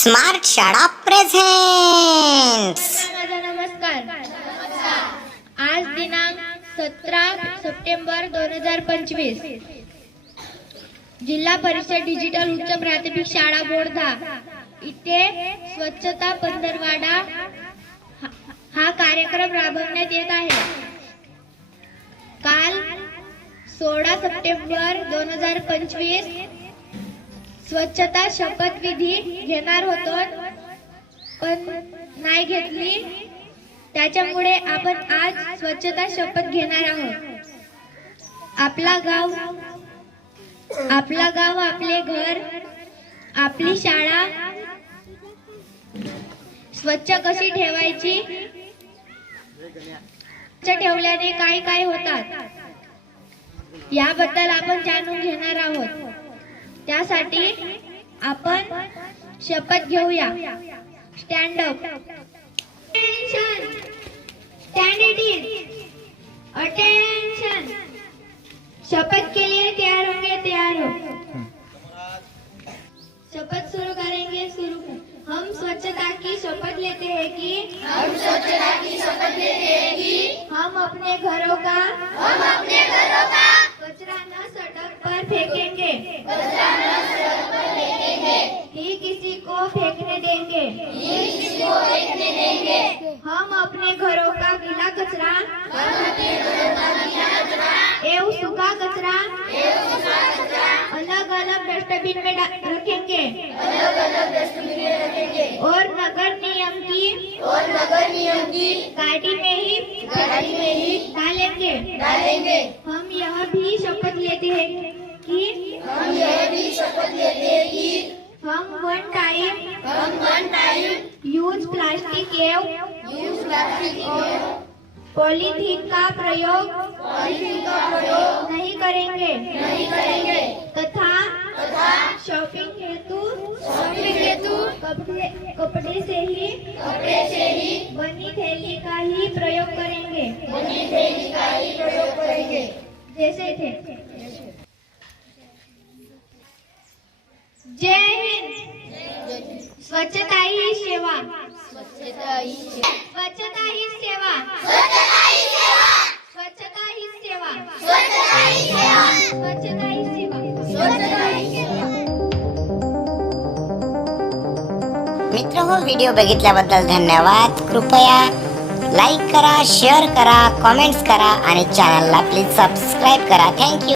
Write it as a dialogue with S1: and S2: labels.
S1: Smart शाळा presents.
S2: नमस्कार. आज दिनांक 17 सप्टेंबर 2025 जिल्हा परिषद डिजिटल उच्च प्राथमिक शाळा बोर्धा इथे स्वच्छता पंधरवाडा हा कार्यक्रम राबवण्यात येत आहे. काल 16 सप्टेंबर 2025 स्वच्छता शपथविधी घेणार होतो पण नाही घेतली. त्याच्यामुळे आपण आज स्वच्छता शपथ घेणार आहोत. आपला गाव, आपले घर, आपली शाळा स्वच्छ कशी ठेवायची, स्वच्छ ठेवल्याने काय काय होतात याबद्दल आपण जाणून घेणार आहोत. त्यासाठी आपण शपथ घेऊया. Stand up, attention, stand at ease, attention. शपथ के लिए तैयार होंगे? तैयार हो. शपथ शुरू करेंगे. शुरू. हम स्वच्छता की शपथ लेते हैं कि हम अपने घरों का कचरा न सड़क पर फेंकेंगे, ही किसी को फेंकने देंगे. हम अपने घरों का गीला कचरा एवं सूखा कचरा अलग अलग डस्टबिन में रखेंगे और नगर नियम की गाड़ी में ही डालेंगे. हम यह भी शपथ लेते हैं कि हम one time use plastic polythene का प्रयोग नहीं करेंगे तथा शॉपिंग हेतु कपड़े से ही बनी थैली का ही प्रयोग करेंगे जैसे थे. जय हिंद. स्वच्छता ही सेवा. स्वच्छता ही सेवा.
S1: मित्र हो, व्हिडिओ बघितल्याबद्दल धन्यवाद. कृपया लाईक करा, शेअर करा, कमेंट्स करा आणि चॅनलला प्लीज सबस्क्राईब करा. थँक्यू.